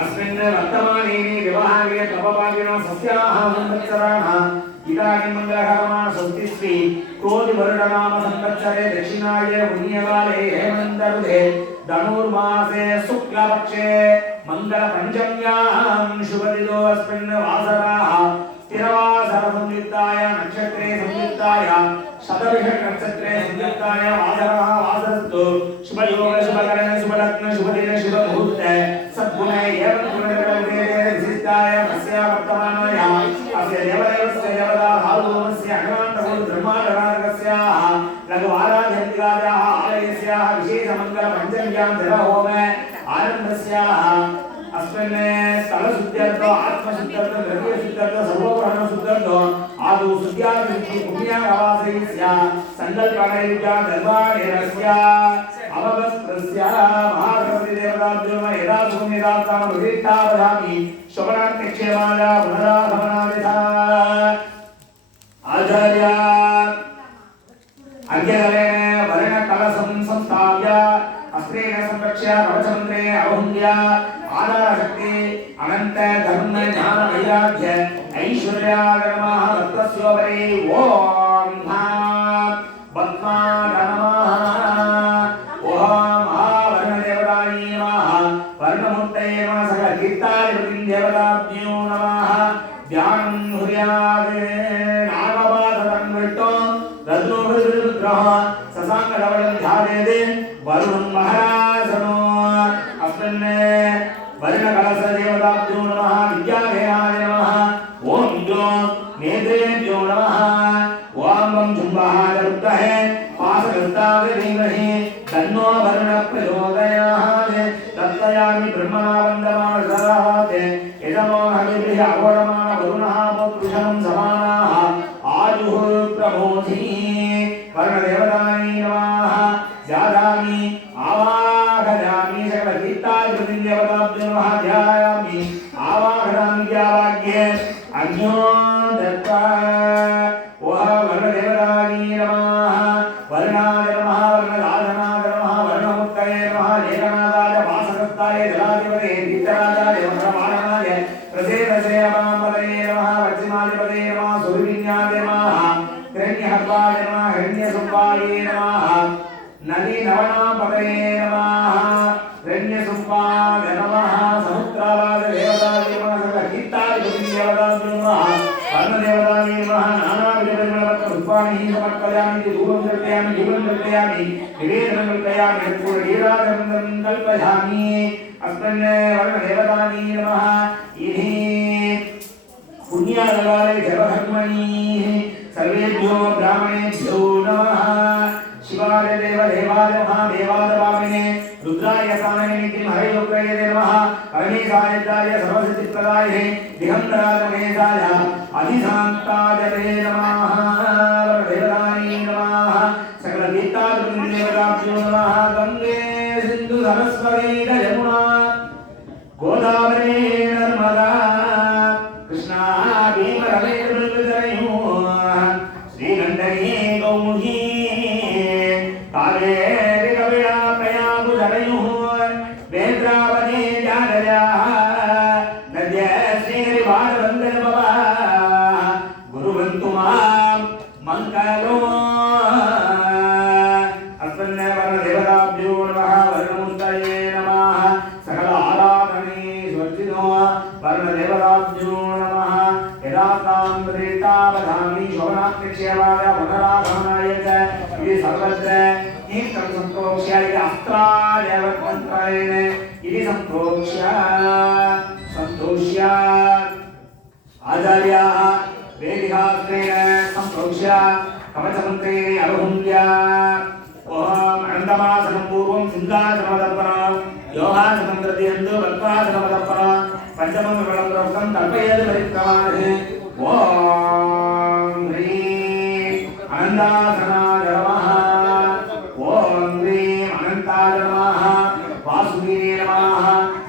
अस्मिन् वर्तमाने विवाहे तपपागिनो सस्याः संवत्सराः इदानीं मङ्गलकरमा स्वस्तिश्री क्रोधिवर्णनाम संवत्सरे दक्षिणाय पुण्यकाले हेमन्तर्धे धनुर्मासे शुक्लपक्षे मङ्गलपञ्चम्यां शुभदिनो अस्मिन् वासराः स्थिरवासर संयुक्ताय नक्षत्रे संयुक्ताय शतभिषक नक्षत्रे संयुक्ताय वासराः वासरस्तु शुभयोग शुभकरण शुभलग्न शुभदिन शुभमुहूर्त सद्गुण एवं गुणकल्पे विशिष्टाय तस्य वर्तमानाय अस्य देवदेवस्य देवता भावोमस्य अखण्डगुरु ब्रह्माण्डनाथकस्याः लघुवाराध्यन्तिकायाः आलयस्याः विशेषमङ्गल पञ्चम्यां देवहोम आनन्दस्याः अस्मिन् स्थलशुद्ध्यर्थ आत्मशुद्ध्यर्थ द्रव्यशुद्ध्यर्थ सर्वप्राणशुद्ध्यर्थ आदौ शुद्ध्यादिति पुण्यावासयस्य सङ्कल्पनयुजा धर्माणेरस्य अवगस्त्रस्य महागणपति देवताभ्यो यदा शून्यदातां विदिष्टावधामि शोभनात्यक्षेमाय पुनरागमनादिथा आचार्य अर्घ्यकलेन वर्णकलशं संस्थाप्य अस्त्रेण संरक्ष्य कवचमन्त्रे अवहुन्ध्य आधारशक्ति अनंत धर्म ज्ञान वैराग्य ऐश्वर्याय नमः तत्स्योपरि ओम पद्माय नमः ओम वर्णदेवताय नमः वर्णमूर्तये नमः सकल कीर्ताय देवताभ्यो नमः ध्यानं हुर्यात् नागपादतन्विष्टो रत्नोपरुद्रः ससाङ्गधवलं ध्यायेत् वरुणं महाराजनो अस्मिन् वर्णकलश देवताभ्यो नमः विद्यादेहाय नमः ओम इंद्रो नेत्रेभ्यो नमः ओम बम जुम्बहाय रुद्रहे पाशहस्ताय धीमहि तन्नो वरुण प्रचोदयात् तत्तयामि ब्रह्मणा वन्दमानसरात् यजमो हविर्भिः अवोढमान वरुणः पुरुषं समानाः आयुः प्रमोधि वर्णदेवताय नमः जादामि आवाहयामि सकल कीर्ताय देवताभ्यो नमः ध्यायामि आवाहयामि ज्ञावाग्ये अग्न्यो दत्ता ओह वर्णदेवताय नमः वर्णाय नमः वर्णदाधनाय नमः वर्णमुक्तये नमः लेखनादाय वासकस्ताय जलाधिपते दीप्तराजाय वर्णमाणनाय प्रसेदसे अपाम्बलये नमः वज्रमाधिपते नमः सुरविन्याय नमः हिरण्यहर्वाय नमः हिरण्यसुम्बाय नमः नदी नवनापतये नमः हिरण्यसुम्बाय नमः समुद्रावाद देवताय नमः सकल कीर्ताय देवताभ्यो नमः वर्णदेवताय नमः नानाविधपरिमलवत् पुष्पाणि समर्पयामि धूपं दर्शयामि दीपं दर्शयामि निवेदनं कल्पयामि पूर्णीराजनं कल्पयामि अस्मिन् वर्णदेवताय नमः इति पुण्यालवाले जपकर्मणि सर्वेभ्यो ब्राह्मणेभ्यो नमः शिवाय देवदेवाय महादेवाय वामिने रुद्राय सामने हरिलोकाय नमः परमेशाय सर्वसिद्धिप्रदाय दिगंबराय महेशाय अधिशान्ताय नमः देवताय नमः सकल गीताय देवताभ्यो नमः गंगे सिंधु सरस्वती यमुना गोदावरी नर्मदा कृष्णा भीमरमे श्रीगंधरी गौमुखी कावेरी कपिला प्रयागुधरयुः वेद्रावती जागर्याः नद्य श्रीहरिवारवन्दनभवः गुरुवन्तु मां मङ्गलो अस्मिन् वर्णदेवताभ्यो नमः वर्णमुक्तये नमः सकल आराधने स्वर्जिनो वर्णदेवताभ्यो नमः यदा तां प्रदेतावधामि शोभनात्यक्षेमाय पुनरागमनाय च इति सर्वत्र कीर्तन संप्रोक्ष्य इति अस्त्रादेवमन्त्रेण इति संप्रोक्ष्य आचार्याः वेदिकास्त्रेण संप्रोक्ष्य कवचमन्त्रेण अवहुन्त्य ओम अनन्तमासनं पूर्वं सिंहासनमदर्पणं योगासनं कृत्यन्तु वक्रासनमदर्पणं पंचमं प्रलम्बं कल्पयेत् परिक्रमाणि ओम ह्रीं अनन्तासनाय नमः ओम ह्रीं अनन्ताय नमः वासुदेवाय नमः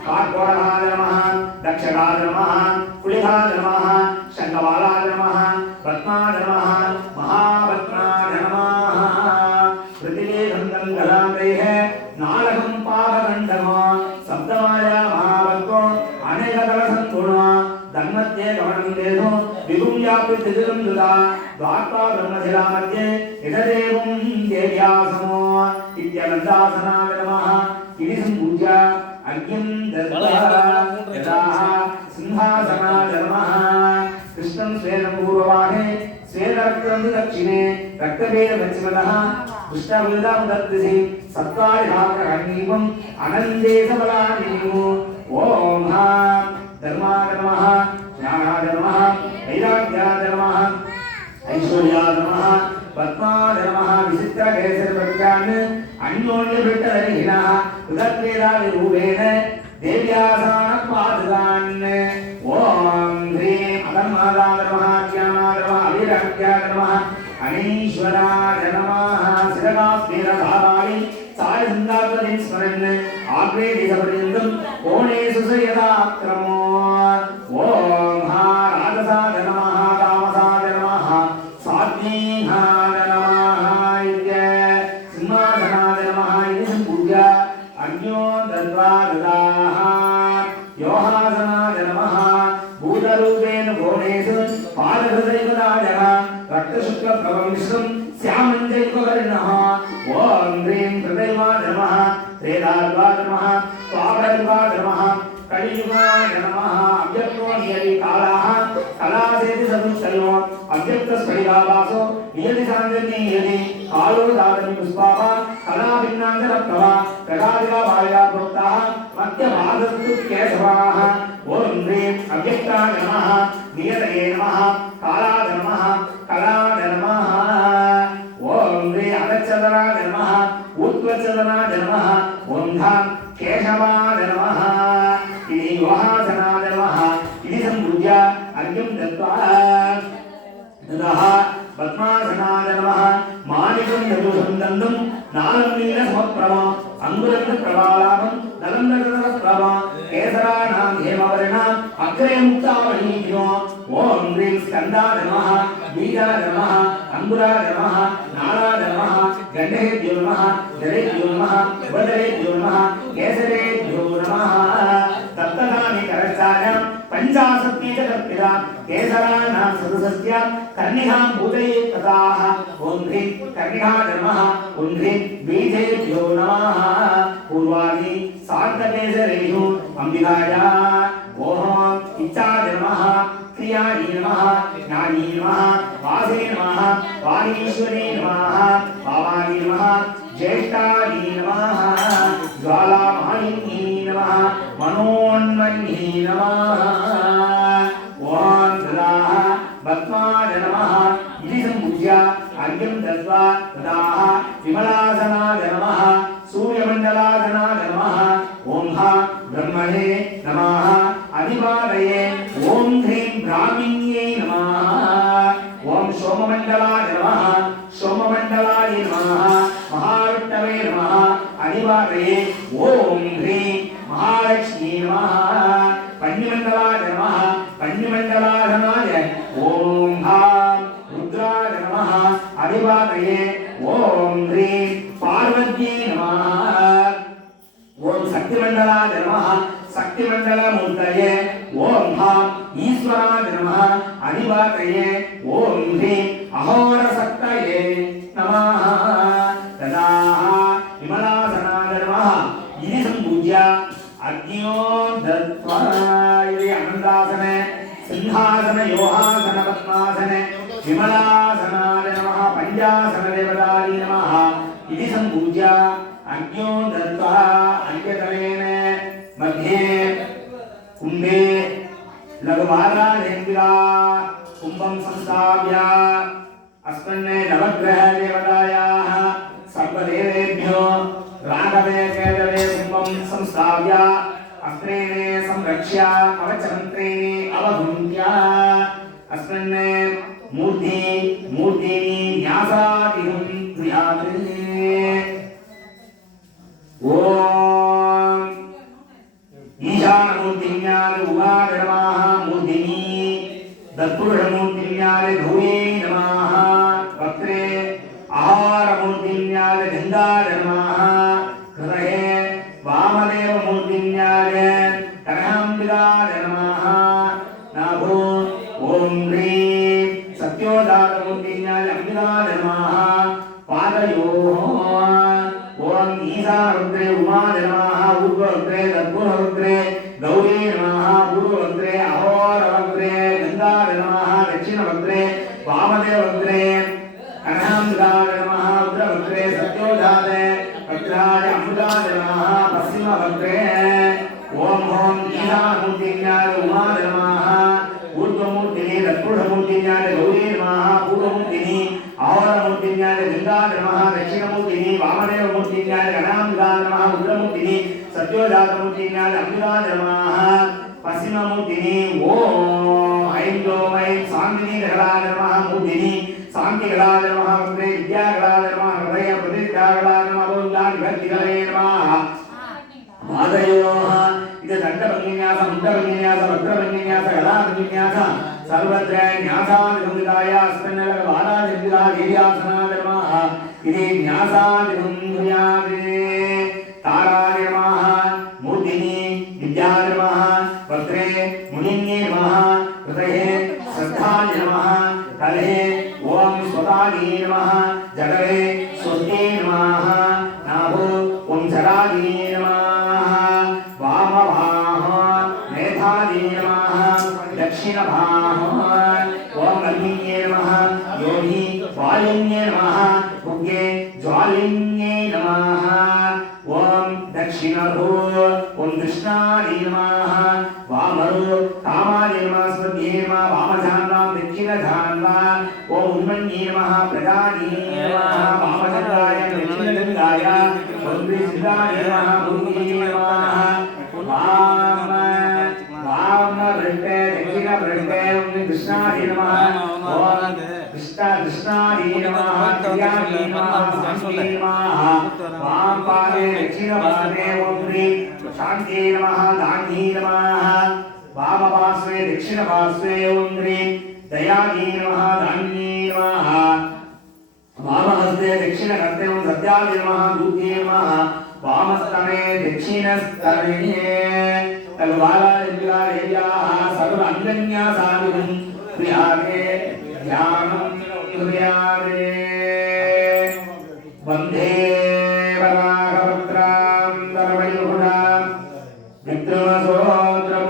काकोडहाय नमः दक्षगाय नमः कुलिहाय नमः शङ्खवालाय नमः रत्नाय नमः महारत्नाय नमः प्रतिलेखं वृंदं गलांदैः नालकं पादगंधमो सप्तमाया महावक्को अनेकतलसंपूर्णो धन्मत्ये गमनन्देषु विभुंयापि तिथिलं दुदा द्वात्वा ब्रह्मशिला मध्ये इददेवं देव्यासमो इत्यनन्दासनाय नमः इति सम्पूज्य अर्घ्यं दत्त्वा यदाः सिंहासनाय नमः कृष्णं स्वेदं पूर्ववाहे स्वेदरक्तं दक्षिणे रक्तभेदपश्चिमतः कृष्णवृन्दां दत्तिसि सत्त्वारिहाकरणीपम् अनन्दे सबलानिमो ॐ धर्माय नमः ज्ञानाय नमः वैराग्याय नमः ऐश्वर्याय नमः पद्माय नमः विचित्रकेसरप्रत्यान् अन्योन्यवृत्तधरिणः उदत्वेदादिरूपेण देव्यासानपाददान् ॐ ह्रीं अधर्मादाय नमः ज्ञानाय नमः अविराग्याय नमः अनीश्वराय नमः शिरकास्फीरधाराणि सायसन्दात्मनिं स्मरन् आग्नेयपर्यन्तं कोणेषु स यदाक्रमो ॐ राजसाय नमः तामसाय नमः सात्विकाय नमः सिंहासनाय नमः इति सम्पूज्य अन्यो दत्त्वा ददाः योहासनाय नमः भूतरूपेण कोणेषु पादहृदयगदाय रक्तशुक्लप्रभमिश्रं श्यामञ्जैकवर्णः ॐ ह्रीं हृदयवाय नमः त्रेधार्वाय नमः स्वापरवाय नमः कलियुगाय नमः अव्यक्तो नियति कालाः कलासेति सदुष्टयो अव्यक्तस्फटिकाभासो नियति सान्द्रति नियति कालो दातनि पुष्पाः कलाभिन्नान्तरप्रभा प्रगादिकाभाया प्रोक्ताः मध्यभागस्तु केशवाः ॐ ह्रीं अव्यक्ताय नमः नियतये नमः कालाय नमः कलाय नमः ॐ ह्रीं अगच्छदनाय नमः ऊर्ध्वचदनाय नमः ॐ धां केशवाय नमः इति योहासनाय नमः इति सम्पूज्य अर्घ्यं दत्त्वा ततः पद्मासनाय नमः मानिकं नदुषं दन्दं नालं नीलसमप्रभा अङ्गुरप्रभालाभं नलन्दगतप्रभा केसराणां हेमवर्णाम् अग्रे मुक्तावलीभ्यो ॐ ह्रीं स्कन्दाय नमः बीजाय नमः अङ्गुराय नमः नालाय नमः गण्डेभ्यो नमः जलेभ्यो नमः उपदलेभ्यो नमः केसरेभ्यो नमः दत्तदानि करस्तायां पञ्चाशत्पीठकर्पिता केसराणां सदसस्य कर्णिहां भूतये तथाः ॐ ह्रीं कर्णिहाय नमः ॐ ह्रीं बीजेभ्यो नमः पूर्वादि सार्धकेसरेषु अम्बिकाया ॐ इच्छाय नमः क्रियायै नमः ज्ञायै नमः वासे नमः वाणीश्वरे नमः भावायै नमः ज्येष्ठायै नमः ज्वालामालिन्यै नमः मनोन्मन्यै नमः ॐ तदाः पद्माय नमः इति सम्पूज्य अर्घ्यं दत्त्वा तदाः विमलासनाय नमः सूर्यमण्डलासनाय नमः ॐ ब्रह्मणे नमः अधिपादये ॐ ह्रीं ब्राह्मिण्यै नमः ॐ सोममण्डलाय नमः सोममण्डलाय नमः महाविष्णवे नमः अधिपादये ॐ ह्रीं महालक्ष्मी नमः पञ्चमण्डलाय नमः पञ्चमण्डलाधनाय ॐ रुद्राय नमः अधिपादये ॐ ह्रीं पार्वत्यै नमः ॐ शक्तिमण्डलाय नमः शक्तिमण्डलमूर्तये ॐ ईश्वराय नमः अधिपादये ॐ ह्रीं अहोरशक्तये नमः तदा विमलासनाय नमः इति सम्पूज्य अर्घ्यो दत्त्वा अनन्तासने सिंहासन योहासन पद्मासन विमलासनाय नमः पञ्चासनदेवतायै नमः इति सम्पूज्य अर्घ्यो दत्त्वा अर्घ्यतलेन मध्ये कुम्भे लघुमालादेन्द्रा कुम्भं संस्थाप्य अस्मिन् नवग्रहदेवतायाः सर्वदेवेभ्यो राघवे केदवे कुम्भं संस्थाप्य अस्त्रेणे संरक्ष्य अवचमन्त्रेणे अवभुञ्ज्य अस्मिन् मूर्धनि न्यासादिहुं क्रियात् ॐ ईशानमूर्तिन्याय उवाय नमः मूर्धिनि तत्पुरुषमूर्तिन्याय भूये नमः वक्त्रे आहारमूर्तिन्याय गन्धाय नमः नमः हृदये वामदेवमूर्तिन्याय कनकाम्बिकाय नमः नाभो ॐ ह्रीं सत्योजातमूर्तिन्याय अम्बिकाय नमः पादयोः ॐ ईशानरुद्रे उमाय नमः ऊर्ध्वरुद्रे दत्पुररुद्रे गौरी नमः पूर्वरुद्रे अहोररुद्रे गंगाय नमः दक्षिणरुद्रे वामदेवरुद्रे कनकाम्बिकाय नमः रुद्ररुद्रे सत्योजाते रुद्राय अमृताय नमः पश्चिमरुद्रे ओम ओम ईशानमूर्तिन्याय उमाय नमः ऊर्ध्वमूर्तिने दत्पुरमूर्तिन्याय गौरी नमः पूर्वमूर्तिने अहोरमूर्तिन्याय गंगाय नमः दक्षिणमूर्तिने वामदेवमूर्तिन्याय कनकाम्बिकाय नमः रुद्रमूर्तिने सत्योजातमूर्तिन्याय अमृताय नमः पश्चिममूर्तिने ओम ऐं गौं ऐं शान्तिनिलयाय नमः मूर्तिने शान्तिगलाय नमः रुद्रे विद्यागलाय नमः हृदय प्रतिष्ठागलाय नमः भोगाधिपतिगलाय नमः पादयोः इति दण्डभङ्गिन्यास मुण्डभङ्गिन्यास वक्त्रभङ्गिन्यास गलाभङ्गिन्यास सर्वत्र न्यासादिभङ्गिताय अस्मिन्नलबालादिभङ्गिता देव्यासनाय नमः इति न्यासादिभङ्गियाय ताराय नमः मूर्तिने विद्याय नमः वक्त्रे मुनिन्ये नमः हृदये श्रद्धाय नमः कलहे ओम स्वताये नमः जगरे स्वस्ते नमः नाभो ओम जराये नमः वामभाः मेधाये नमः दक्षिणभाः ओम अग्निये नमः योनि वायुन्ये नमः भुगे ज्वालिन्ये नमः ओम दक्षिणभो ओम कृष्णाय नमः वामरो कामाय नमः स्मृत्ये नमः वामजान्वां दक्षिणजान्वां ओम उन्मन्ये नमः प्रदाये नमः वामचन्द्राय दक्षिणगङ्गाय ओम कृष्णाय नमः भूये नमः वामवृत्ते दक्षिणवृत्ते ओम कृष्णाय नमः ओम कृष्णाय नमः क्रियाय नमः शान्तिये नमः वामपादे दक्षिणपादे ओम ह्रीं शान्तिये नमः दान्ये नमः वामपार्श्वे दक्षिणपार्श्वे ओम ह्रीं दयाये नमः दान्ये नमः वामहस्ते दक्षिणहस्ते ओम सत्याय नमः दूत्ये नमः वामस्तने दक्षिणस्तने तलवालादिव्याः सर्व अङ्गन्यासादिं क्रियाते ध्यानं क्रियाते वन्दे वराहवक्त्रां दरवयुहुनां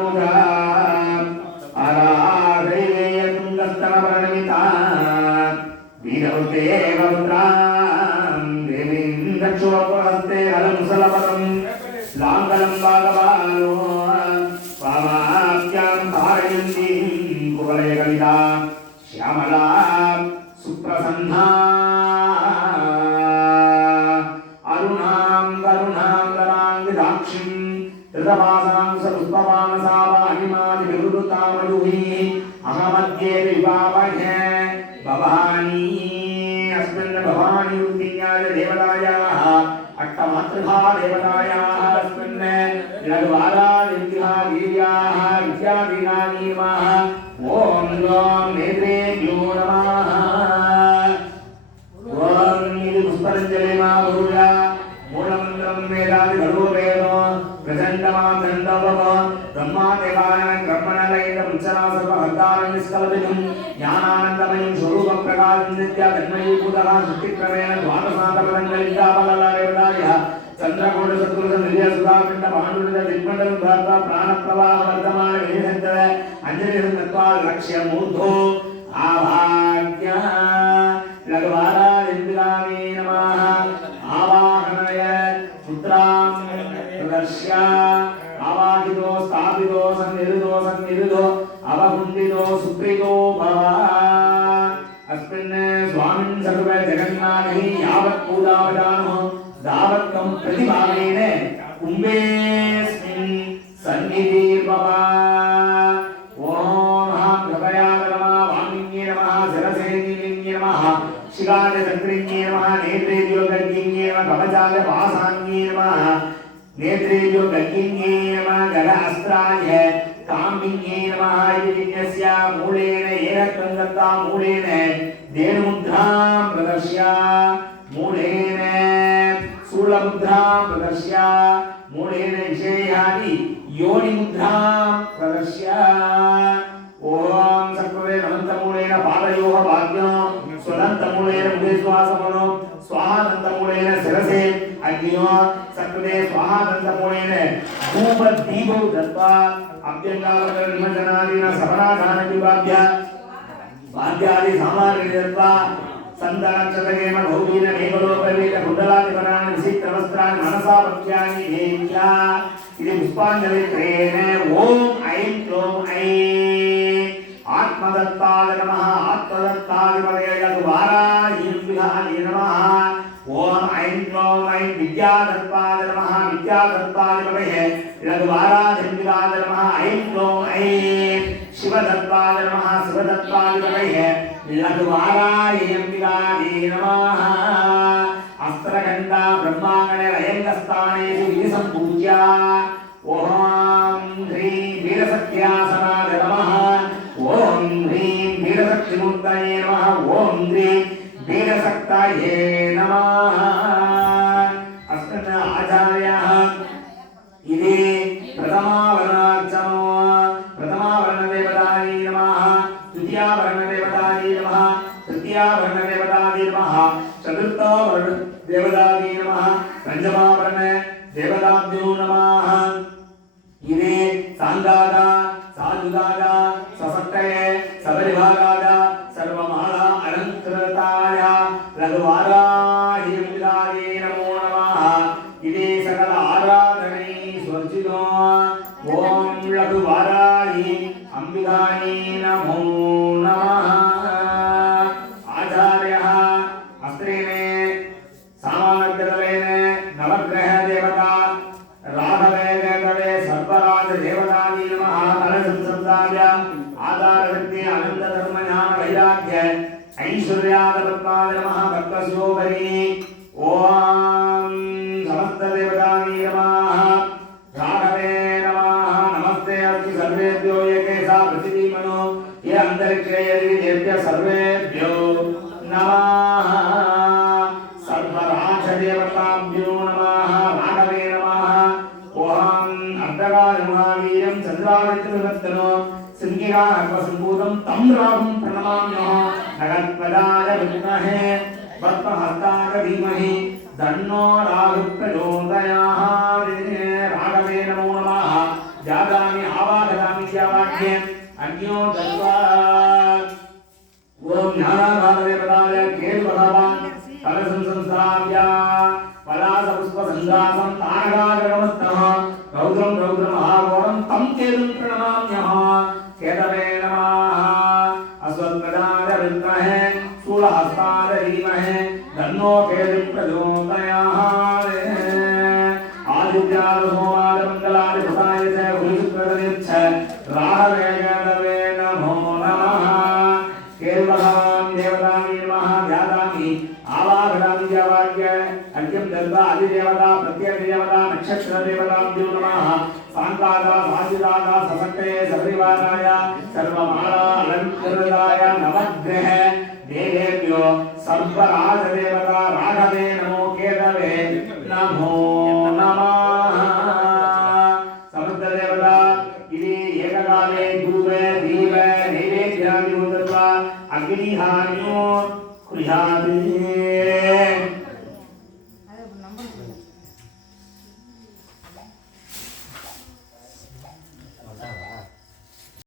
विक्रमसोत्रमुदाम् आराधयेयतुङ्गस्तनपर्णमितां वीरवृतेवत्रां देवीं दक्षोपहस्ते हलमुसलपरं लाङ्गलं वागवालो वामाभ्यां तारयन्तीं कुवलयकलिता श्यामला सुप्रसन्ना अरुणां करुणां दराङ्गिदाक्षिं धृतवासां सपुष्पवानसावाहिमादिविवृतामयूही अहमद्ये विवावहे भवानी अस्मिन् भवानी रूपिण्याय देवतायाः अट्टमातृभा देवतायाः अस्मिन् लघुवारादिभ्यः वीर्याः विद्यादीनानि नमः ॐ ॐ नेत्रेभ्यो नमः ॐ इति पुष्पञ्जलि मा भूया मूलमन्त्रं वेदादि भगो वेदो प्रचण्डमादण्डवः ब्रह्मादेवानां कर्मणलयितं चरा सर्वहर्तारं निष्कलविदं ज्ञानानन्दमयं स्वरूपप्रकाशं नित्या तन्मयीभूतः सृष्टिक्रमेण द्वादशान्तपदङ्गलिकाबललादेवतायः चन्द्रकोटसत्पुरुषनिलयसुधापिण्ड पाण्डुलित दिग्मण्डलं धात्वा प्राणप्रवाहवर्धमानविनिहन्तः अञ्जलिर्दत्त्वा लक्ष्यमूर्धो आभाग्य लघुवारादिन्द्रावे नमः आवाहनय पुत्रां प्रदर्श्य आवाहितो स्थापितो सन्निरुधो अवकुण्डितो सुप्रीतो भव अस्मिन् स्वामिन् सर्व जगन्नाथैः यावत् पूजावदानो दावत्तं प्रतिभावेन कुम्भेऽस्मिन् सन्निधिर्भव शिगाद चक्रिण्ये नमः नेत्रेभ्यो गर्गिण्ये नमः कवचाद वासान्ये नमः नेत्रेभ्यो गर्गिण्ये नमः गद अस्त्राय काम्बिन्ये नमः इति विज्ञस्य मूलेन एककङ्गता मूलेन धेनुमुद्रां प्रदर्श्य मूलेन सूड मूलमुद्रां प्रदर्श्य मूलेन विषयानि योनिमुद्रां प्रदर्श्य ओम सक्रे नमन्तमूलेन पादयोः भाग्यं स्वदन्तमूलेन मुखे श्वासमनो स्वाहादन्तमूलेन शिरसे अग्नियो सक्रे स्वाहादन्तमूलेन धूपदीपौ दत्त्वा अभ्यङ्गावकर्मजनादीन सवनाधानविभाभ्य वाद्यादि सामग्री दत्त्वा संदनक्षतकेम भौमीन मेघलोपवीत कुण्डलादिपराणि विचित्रवस्त्राणि मनसा पक्ष्यानि देव्या इति पुष्पाञ्जलित्रेण ओम ऐं क्लों ऐं आत्मदत्ताय नमः आत्मदत्तादिपदये लघुवाराहीर्विहाय नमः ओम ऐं क्लों ऐं विद्यादत्ताय नमः विद्यादत्तादिपदये लघुवाराहीर्विहाय नमः ऐं क्लों ऐं शिवदत्ताय नमः शिवदत्तादिपदये लघुवाराहीर्विहाय नमः अस्त्रगंधा ब्रह्मांगणे लयंगस्थानेषु विधि संपूज्य ओम ह्रीं वीरसत्यासनाय नमः ओम ह्रीं वीरशक्तिमूर्तये नमः ओम ह्रीं वीरशक्तये नमः अस्मिन् आचार्याः इति प्रथमावरणार्चनो प्रथमावरणदेवतायै नमः द्वितीयावरणदेवतायै नमः तृतीयावरणदेवतायै नमः चतुर्थावरणदेवतायै नमः पंचमावरणदेवताभ्यो नमः इति सांगाद साजुदाद सशक्तये सबरिभागाद सर्वमाला अलंकृताय लघुवाराहीर्विहाय नमो नमः इति सकल आराधनै स्वर्जितो ओम लघुवाराही अंबिकायै नमो नमः आचार्यः अस्त्रेण सामानग्रलेन नवग्रह देवता राघवे देवते सर्वराज देवतायै नमः कलशब्दाय आधारशक्ति आनंद धर्म ज्ञान वैराग्य ऐश्वर्यादपत्ताय नमः भक्तशोभरी ओम समस्त देवतायै नमः राघवे नमः नमस्ते अस्ति सर्वेभ्यो एकेशा पृथिवी मनो ये अंतरिक्षे देव्य सर्वेभ्यो नमः सर्वराज देवताभ्यो नमः राघवे नमः ओम अर्धकालमहावीर्यं चन्द्रादित्यविवर्तनो सिंहिकार्वसम्भूतं तं राहुं प्रणमाम्यहं नगत्पदाय विद्महे पद्महस्ताय धीमहि तन्नो राहुः प्रचोदयात् राघवे नमो नमः जागामि आवाहयामि ज्ञावाक्ये अन्यो दत्त्वा ओम ज्ञानाधारदेवताय केतु भगवान् कलशं संस्थाप्य पलासपुष्पसङ्गासं तारकाग्रमस्तः रौद्रं रौद्रमहाघोरं तं केतुं प्रणमाम्यहं केतवे नमः अश्वत्थदाय विद्महे शूलहस्ताय धीमहि तन्नो केतुः प्रचोदयात् आदित्याय सोमाय मङ्गलाय बुधाय च गुरुशुक्रदनिच्छ राहवे केतवे नमो नमः केवलं देवतायै नमः ध्यायामि आवाहयामि ज्ञावाक्य अर्घ्यं दत्त्वा अधिदेवता प्रत्ययदेवता नक्षत्रदेवताभ्यो नमः सांकादा साजिदादा सशक्तये सबरिवाराय सर्वमाला अलंकृताय नवग्रह देवेभ्यो सर्वराजदेवता राघवे नमो केतवे नमो